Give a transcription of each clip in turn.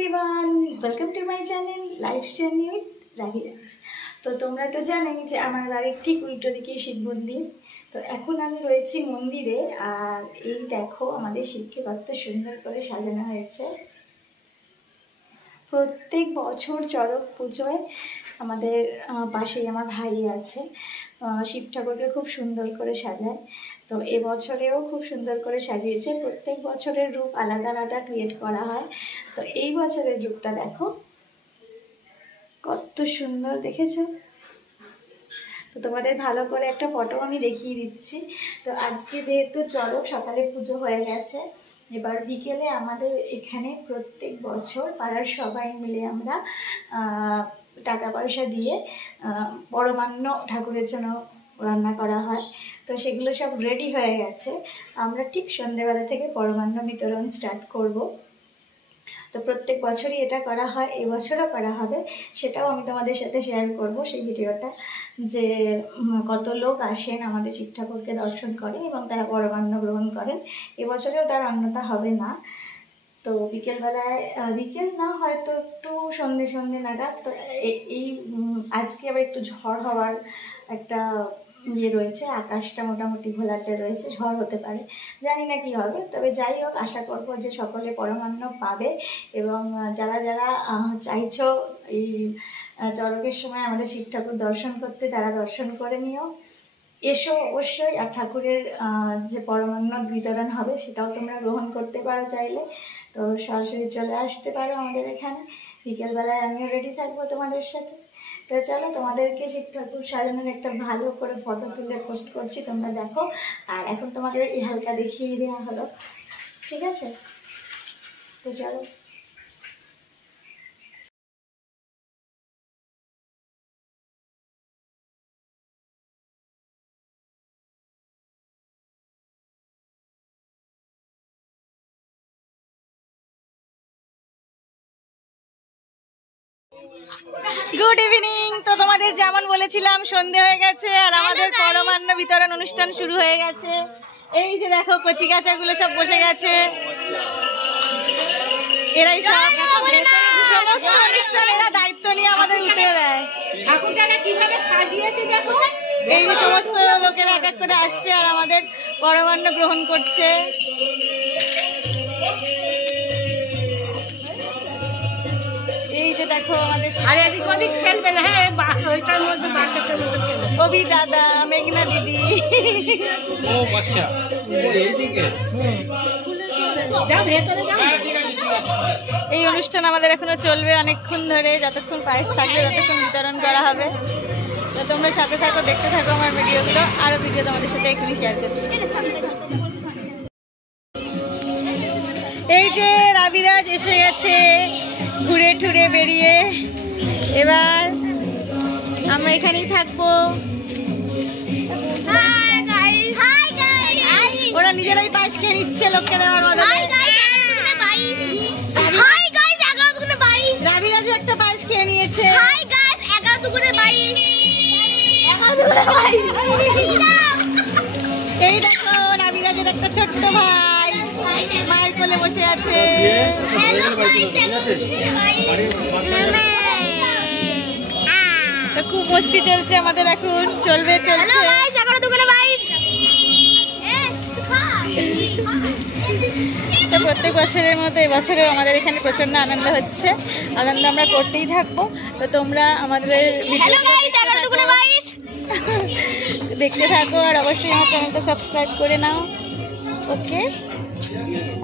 Everyone, welcome to my channel life journey with Raviraj. তো তোমরা তো জানোই যে আমার বাড়ির ঠিক উল্টো দিকেই শিব মন্দির। তো এখন আমি রয়েছি মন্দিরে, আর এই দেখো আমাদের শিবকে কত সুন্দর করে সাজানো হয়েছে। প্রত্যেক বছর চড়ক পুজোয় আমাদের পাশেই আমার ভাই আছে, শিব ঠাকুরকে খুব সুন্দর করে সাজায়। তো এবছরেও খুব সুন্দর করে সাজিয়েছে। প্রত্যেক বছরের রূপ আলাদা আলাদা ক্রিয়েট করা হয়। তো এই বছরের রূপটা দেখো কত সুন্দর, দেখেছো? তো তোমাদের ভালো করে একটা ফটো আমি দেখিয়ে দিচ্ছি। তো আজকে যেহেতু চড়ক সকালে পুজো হয়ে গেছে, এবার বিকেলে আমাদের এখানে প্রত্যেক বছর পাড়ার সবাই মিলে আমরা টাকা পয়সা দিয়ে পরমান্ন ঠাকুরের জন্য রান্না করা হয়। তো সেগুলো সব রেডি হয়ে গেছে। আমরা ঠিক সন্ধ্যেবেলা থেকে পরমান্ন বিতরণ স্টার্ট করব। তো প্রত্যেক বছরই এটা করা হয়, এবছরও করা হবে। সেটাও আমি তোমাদের সাথে শেয়ার করব সেই ভিডিওটা, যে কত লোক আসেন আমাদের শিব ঠাকুরকে দর্শন করেন এবং তারা পরমান্ন গ্রহণ করেন। এবছরেও তার অন্যতা হবে না। তো বিকেলবেলায়, বিকেল না হয়তো একটু সন্ধে নাগাদ, তো এই আজকে আবার একটু ঝড় হওয়ার একটা রয়েছে, আকাশটা মোটামুটি ঘোলাটে রয়েছে, ঝড় হতে পারে, জানি না কি হবে। তবে যাই হোক, আশা করব যে সকলে পরমান্ন পাবে। এবং যারা যারা চাইছো এই চড়কের সময় আমাদের শিব ঠাকুর দর্শন করতে, তারা দর্শন করে নিও, এসো অবশ্যই। আর ঠাকুরের যে পরমান্ন বিতরণ হবে সেটাও তোমরা গ্রহণ করতে পারো চাইলে। তো সরাসরি চলে আসতে পারো আমাদের এখানে। বিকেলবেলায় আমিও রেডি থাকবো তোমাদের সাথে। তো চলো, তোমাদেরকে শিব ঠাকুর সাজানোর একটা ভালো করে ফটো তুলে পোস্ট করছি, তোমরা দেখো। আর এখন তোমাদের এই হালকা দেখিয়ে দেওয়া হলো, ঠিক আছে? তো চলো। Good evening. তো তোমাদের যেমন বলেছিলাম, সন্ধে হয়ে গেছে আর আমাদের পরমান্ন বিতরণ অনুষ্ঠান শুরু হয়ে গেছে। এই যে দেখো কচি কাচাগুলো সব বসে গেছে, এরাই সব সমস্ত অনুষ্ঠানেরা দায়িত্ব নিয়ে আমাদের উঠে দেয়। ঠাকুরটাকে কিভাবে সাজিয়েছে দেখো। এই যে সমস্ত লোকেরা এক এক করে আসছে আর আমাদের পরমান্ন গ্রহণ করছে। এই যে দেখো আমাদের আরে এদিক ওদিক খেলবে না, হ্যাঁ ওইটার মধ্যে বাচ্চাটার মধ্যে খেলবে। কবি দাদা, মেঘনা দিদি। ও আচ্ছা, এইদিকে যাও ভেতরে যাও। এই অনুষ্ঠান আমাদের এখনো চলবে অনেকক্ষণ ধরে, যতক্ষণ পায়েস থাকবে ততক্ষণ বিতরণ করা হবে। তো তোমরা সাথে থাকো, দেখতে থাকো আমার ভিডিওগুলো। আরো ভিডিও তোমাদের সাথে এখনই শেয়ার করছি। এই যে রাভিরাজ এসে গেছে ঘুরে ঠুরে বেরিয়ে। এবার আমরা এখানেই থাকবো। ওরা নিজেরাই পায়েস খেয়ে নিচ্ছে লোককে দেওয়ার বদলে। রাভিরাজও একটা পায়েস খেয়ে নিয়েছে। এই দেখো রাভিরাজের একটা ছোট্ট ভাই মায়ের কোলে বসে আছে। তো খুব মস্তি চলছে আমাদের, এখন চলবে চলছে। তো প্রত্যেক বছরের মতো এবছরেও আমাদের এখানে প্রচন্ড আনন্দ হচ্ছে। আনন্দ আমরা করতেই থাকবো। তো তোমরা আমাদের দেখতে থাকো আর অবশ্যই আমার চ্যানেলটা সাবস্ক্রাইব করে নাও, ওকে?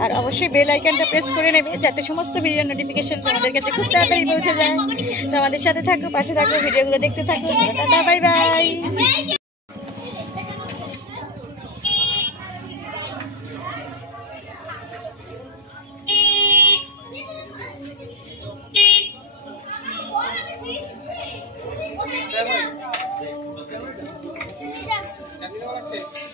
আর অবশ্যই বেল আইকনটা প্রেস করে নেবে, যাতে সমস্ত ভিডিওর নোটিফিকেশন তোমাদের কাছে খুব তাড়াতাড়ি পৌঁছে যায়। তো আমাদের সাথে থাকো, পাশে থাকো, ভিডিওগুলো দেখতে থাকো। Tata, bye bye. Gracias.